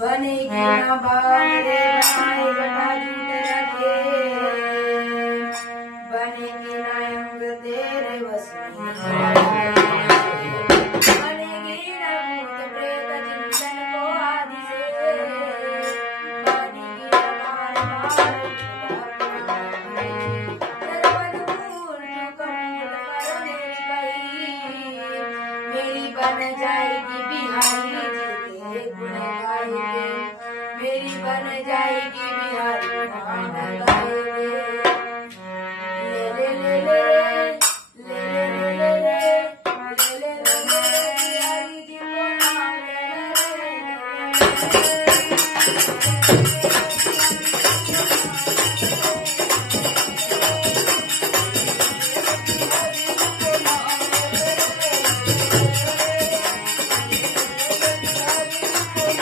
बनेगी ना बावरे बनाए जटा झूठ रखे, बनेगी ना अंग तेरे बस में, बनेगी ना भूत प्रेत चिंतन को आदि से, बनेगी ना बार बार मेरी बन जाएगी बिहारी जी के गुण गाएंगे, मेरी बन जाएगी बिहारी नाम गाएंगे। ले ले ले ले ले ले ले ले ले बिहारी जी को नाम ले।